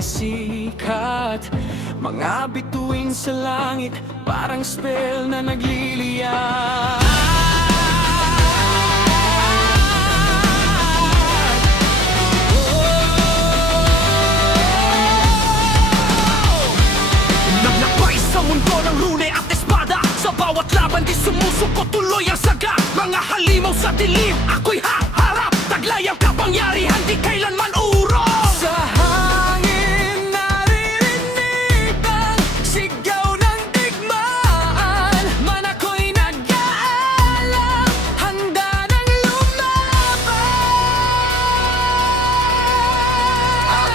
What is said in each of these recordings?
sumisikat. Mga bituin sa langit, parang spell na nagliliyan. Naglakbay sa mundo ng rune at espada. Sa bawat laban di sumusuko tuloy ang saga. Mga halimaw sa dilim, ako'y haharap. Taglay ang kapangyarihan, di kailanman urong. Sa hangin naririnig ang sigaw ng digmaan. Man ako'y nag-aalam, handa nang lumaban.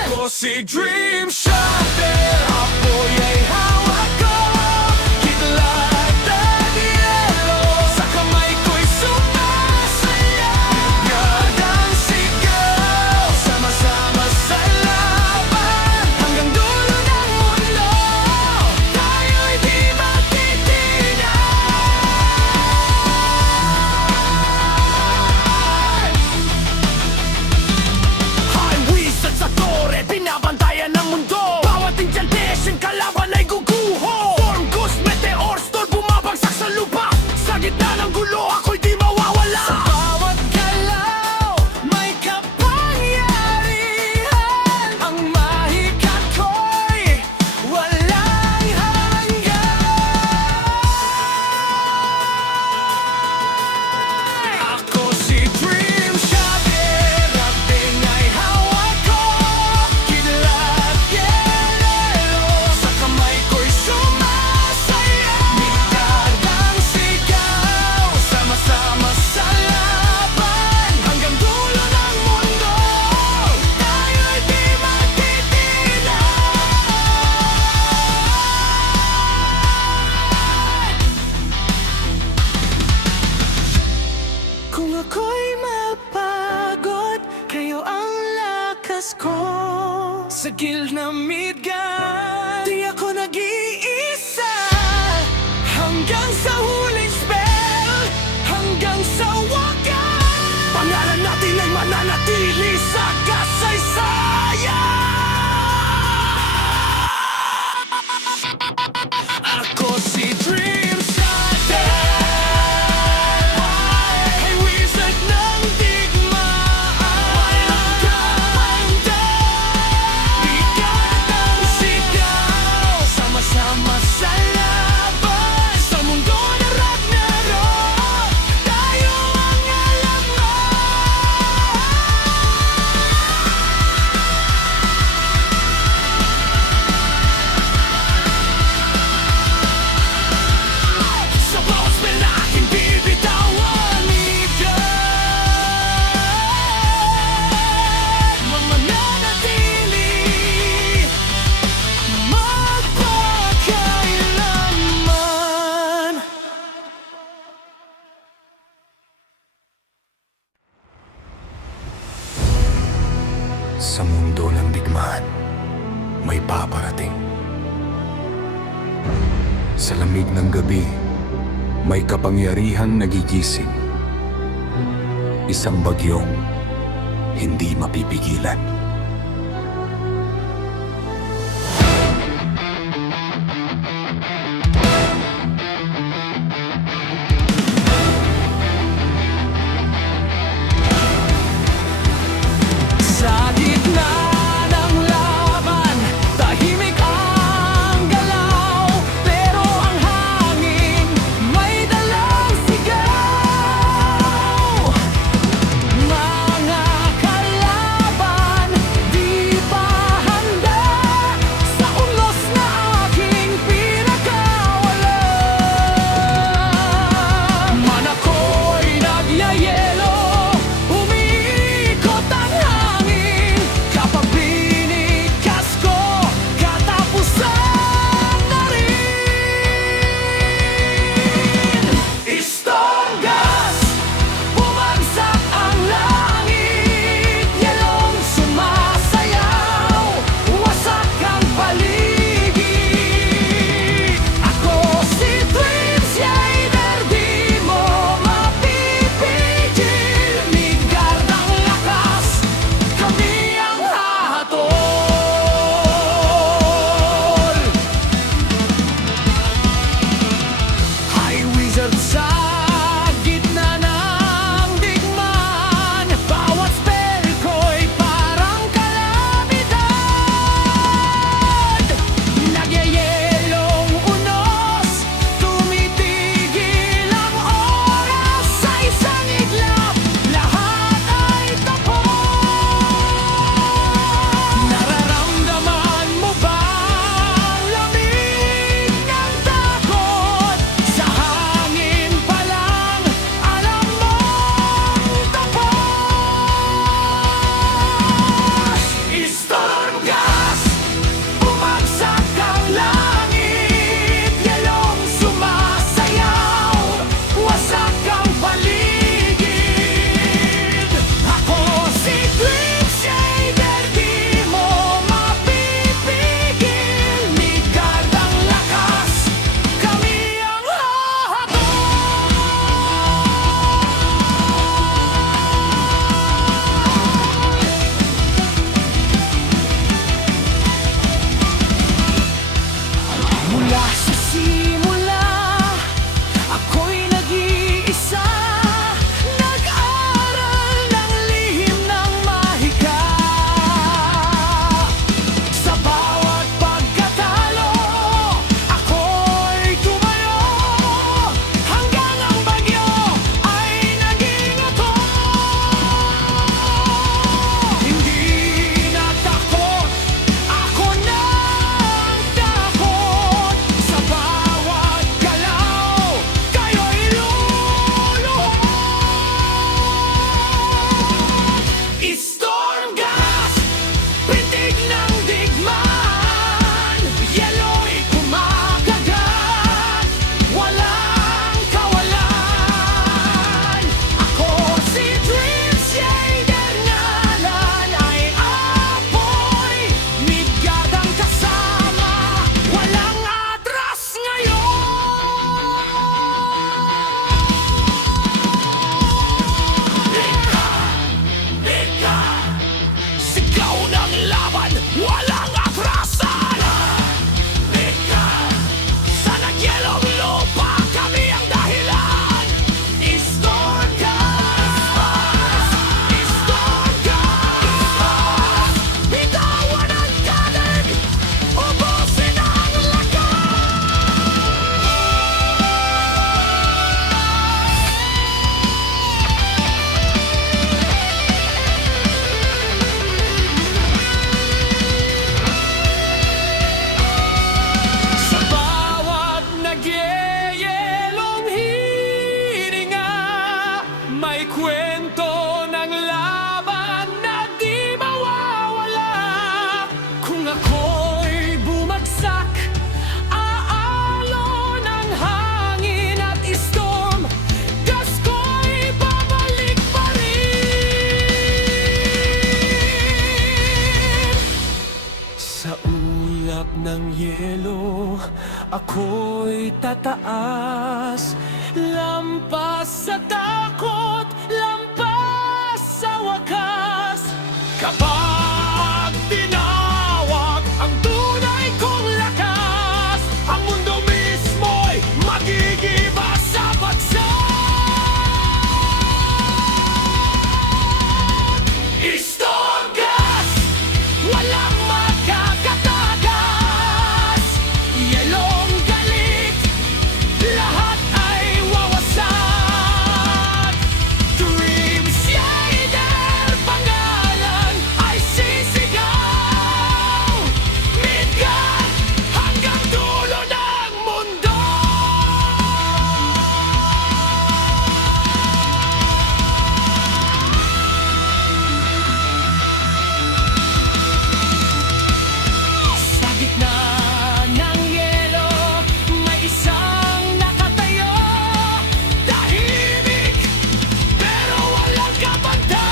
Ako si Dream Shopper, apoy ay hawak ko. Kidlat at yelo, sa kamay ko'y sumasayaw. Bigyan ang sigaw, sama-sama sa laban. Hanggang dulo ng mundo, tayo'y di magtitinan. High wizard sa tore, binabantayan ng mundo. Bawat indyante, siyang kalaban ay guguho. Form ghost, meteor, storm, bumabagsak sa lupa. Sa gitna ng gulo, ako'y di mawawala. Sa bawat galaw, may kapangyarihan. Ang mahikat ko'y walang hanggan. Ako si Dream Shopper, rating ay hawak ko. Kidlat yelo, sa kamay ko'y sumasayaw. Mitad ang sigaw, sama-sama sa laban. Hanggang dulo ng mundo, tayo'y di magtitinan. Kung ako'y mapagod, kayo ang lakas ko. Sa guild na Midgard, di ako nag-iisa. Hanggang sa huling spell, hanggang sa wakas. Pangalan natin ay mananatili sa kasaysayan. Ako si Dream Shopper, ay wizard ng digmaan. Walang kapandan, bigat ang sigaw, sama-sama sa laban. Sa mundo na Ragnarok, tayo ang alaman. Sa bawat spell na aking bibitawan, Midgard, mananatili magpakailanman. Sa mundo ng digmaan, may paparating. Sa lamig ng gabi, may kapangyarihan nagigising. Isang bagyong hindi mapipigilan. Sa gitna ng laban, tahimik ang galaw. Pero ang hangin may dalang sigaw. Mga kalaban, ako'y tataas. Lampas sa takot, lampas sa wakas. Kapag tinawag ang tunay kong lakas, ang mundo mismo'y magigiba sa bagsak. Istorgas, walang makakatakas. Yelong galit, lahat ay wawasak. Dream Shader, pangalan ay sisigaw. Midgat, hanggang dulo ng mundo. Sa gitna ng yelo, may isang nakatayo. Tahimik, pero walang kabantay.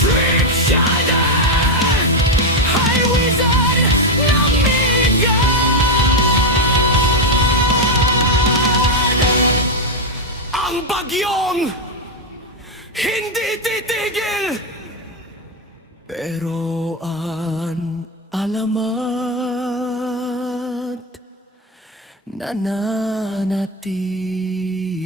Dream Shader, High Wizard ng Midgard. Ang bagyong hindi titigil. Pero ang alamat nananatili.